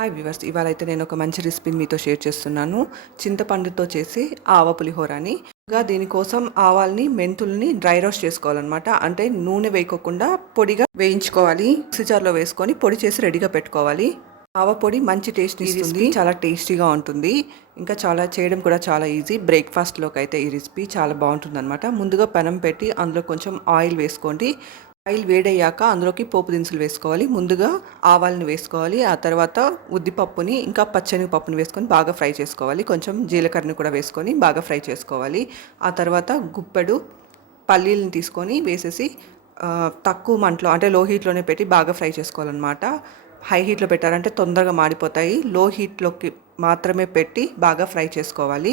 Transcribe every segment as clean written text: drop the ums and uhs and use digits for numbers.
Hi viewers, ఇవాళ అయితే నేను ఒక మంచి రెసిపీని మీతో షేర్ చేస్తున్నాను. చింతపండుతో చేసి ఆవ పులిహోరని. ఇంకా దీనికోసం ఆవాల్ని, మెంతుల్ని డ్రై రోస్ట్ చేసుకోవాలన్నమాట. అంటే నూనె వేయకోకుండా పొడిగా వేయించుకోవాలి. మిక్సీ జార్లో వేసుకొని పొడి చేసి రెడీగా పెట్టుకోవాలి. ఆవ పొడి మంచి టేస్ట్ ఇస్తుంది, చాలా టేస్టీగా ఉంటుంది. ఇంకా చాలా చేయడం కూడా చాలా ఈజీ. బ్రేక్ఫాస్ట్లోకి అయితే ఈ రెసిపీ చాలా బాగుంటుంది అనమాట. ముందుగా పెనం పెట్టి అందులో కొంచెం ఆయిల్ వేసుకోండి. ఆయిల్ వేడయ్యాక అందులోకి పోపు దినుసులు వేసుకోవాలి. ముందుగా ఆవాలను వేసుకోవాలి. ఆ తర్వాత ఉద్దిపప్పుని ఇంకా పప్పుని వేసుకొని బాగా ఫ్రై చేసుకోవాలి. కొంచెం జీలకర్రని కూడా వేసుకొని బాగా ఫ్రై చేసుకోవాలి. ఆ తర్వాత గుప్పెడు పల్లీలను తీసుకొని వేసేసి తక్కువ మంటలో అంటే లో హీట్లోనే పెట్టి బాగా ఫ్రై చేసుకోవాలన్నమాట. హై హీట్లో పెట్టారంటే తొందరగా మాడిపోతాయి. లో హీట్లోకి మాత్రమే పెట్టి బాగా ఫ్రై చేసుకోవాలి.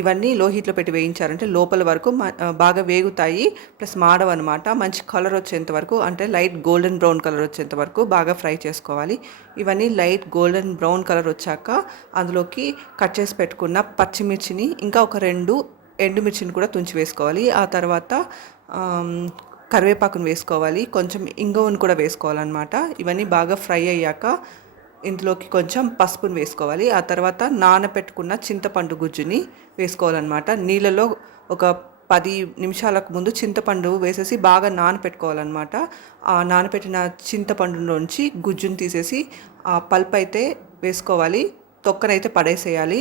ఇవన్నీ లో హీట్లో పెట్టి వేయించారంటే లోపల వరకు బాగా వేగుతాయి, ప్లస్ మాడవన్నమాట. మంచి కలర్ వచ్చేంత వరకు అంటే లైట్ గోల్డెన్ బ్రౌన్ కలర్ వచ్చేంత వరకు బాగా ఫ్రై చేసుకోవాలి. ఇవన్నీ లైట్ గోల్డెన్ బ్రౌన్ కలర్ వచ్చాక అందులోకి కట్ చేసి పెట్టుకున్న పచ్చిమిర్చిని ఇంకా ఒక 2 ఎండుమిర్చిని కూడా తుంచి వేసుకోవాలి. ఆ తర్వాత కరివేపాకును వేసుకోవాలి. కొంచెం ఇంగువను కూడా వేసుకోవాలన్నమాట. ఇవన్నీ బాగా ఫ్రై అయ్యాక ఇందులోకి కొంచెం పసుపుని వేసుకోవాలి. ఆ తర్వాత నానబెట్టుకున్న చింతపండు గుజ్జుని వేసుకోవాలన్నమాట. నీళ్ళలో ఒక 10 నిమిషాలకు ముందు చింతపండు వేసేసి బాగా నానపెట్టుకోవాలన్నమాట. ఆ నానపెట్టిన చింతపండులోంచి గుజ్జుని తీసేసి ఆ పల్ప్ అయితే వేసుకోవాలి. తొక్కనైతే పడేసేయాలి.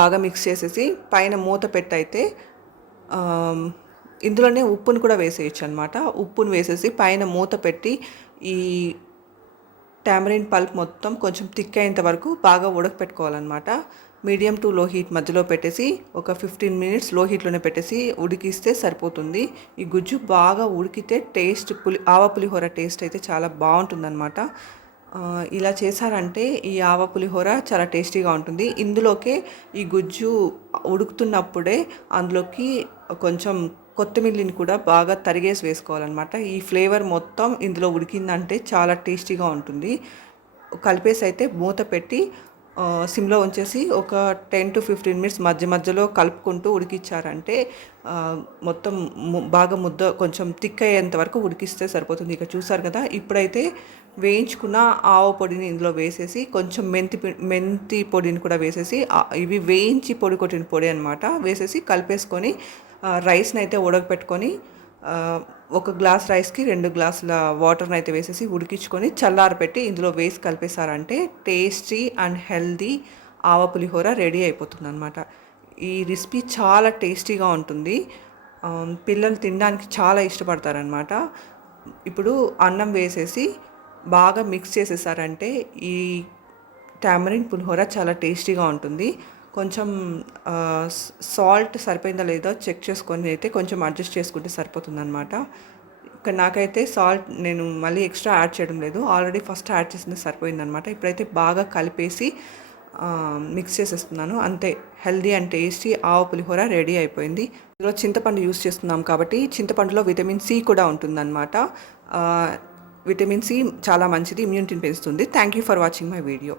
బాగా మిక్స్ చేసేసి పైన మూత పెట్టయితే ఇందులోనే ఉప్పును కూడా వేసేయచ్చు అనమాట. ఉప్పును వేసేసి పైన మూత పెట్టి ఈ టామరిన్ పల్ప్ మొత్తం కొంచెం థిక్ అయ్యేంత వరకు బాగా ఉడకపెట్టుకోవాలన్నమాట. మీడియం టు లో హీట్ మధ్యలో పెట్టేసి ఒక 15 మినిట్స్ లో హీట్లోనే పెట్టేసి ఉడికిస్తే సరిపోతుంది. ఈ గుజ్జు బాగా ఉడికితే టేస్ట్ ఆవ పులిహోర టేస్ట్ అయితే చాలా బాగుంటుందన్నమాట. ఇలా చేశారంటే ఈ ఆవ పులిహోర చాలా టేస్టీగా ఉంటుంది. ఇందులోకే ఈ గుజ్జు ఉడుకుతున్నప్పుడే అందులోకి కొంచెం కొత్తిమీరని కూడా బాగా తరిగేసి వేసుకోవాలన్నమాట. ఈ ఫ్లేవర్ మొత్తం ఇందులో ఉడికిందంటే చాలా టేస్టీగా ఉంటుంది. కలిపేసి అయితే మూత పెట్టి సిమ్లో ఉంచేసి ఒక 10 to 15 మినిట్స్ మధ్యలో కలుపుకుంటూ ఉడికిచ్చారంటే మొత్తం బాగా ముద్ద కొంచెం థిక్ అయ్యేంత వరకు ఉడికిస్తే సరిపోతుంది. ఇక చూసారు కదా, ఇప్పుడైతే వేయించుకున్న ఆవ పొడిని ఇందులో వేసేసి కొంచెం మెంతి పొడిని కూడా వేసేసి ఇవి వేయించి పొడి కొట్టిన పొడి అనమాట వేసేసి కలిపేసుకొని రైస్ని అయితే ఉడకపెట్టుకొని ఒక గ్లాస్ రైస్కి 2 గ్లాసుల వాటర్ని అయితే వేసేసి ఉడికించుకొని చల్లారపెట్టి ఇందులో వేసి కలిపేశారంటే టేస్టీ అండ్ హెల్దీ ఆవ పులిహోర రెడీ అయిపోతుంది అనమాట. ఈ రెసిపీ చాలా టేస్టీగా ఉంటుంది. పిల్లలు తినడానికి చాలా ఇష్టపడతారనమాట. ఇప్పుడు అన్నం వేసేసి బాగా మిక్స్ చేసేసారంటే ఈ టామరిన్ పులిహోర చాలా టేస్టీగా ఉంటుంది. కొంచెం సాల్ట్ సరిపోయిందా లేదో చెక్ చేసుకొని అయితే కొంచెం అడ్జస్ట్ చేసుకుంటే సరిపోతుందన్నమాట. ఇక్కడ నాకైతే సాల్ట్ నేను మళ్ళీ ఎక్స్ట్రా యాడ్ చేయడం లేదు, ఆల్రెడీ ఫస్ట్ యాడ్ చేసింది సరిపోయిందనమాట. ఇప్పుడైతే బాగా కలిపేసి మిక్స్ చేసేస్తున్నాను. అంతే, హెల్దీ అండ్ టేస్టీ ఆవ పులిహోర రెడీ అయిపోయింది. ఇందులో చింతపండు యూస్ చేస్తున్నాం కాబట్టి చింతపండులో విటమిన్ సి కూడా ఉంటుందన్నమాట. విటమిన్ సి చాలా మంచిది, ఇమ్యూనిటీని పెంచుతుంది. Thank you for watching my video.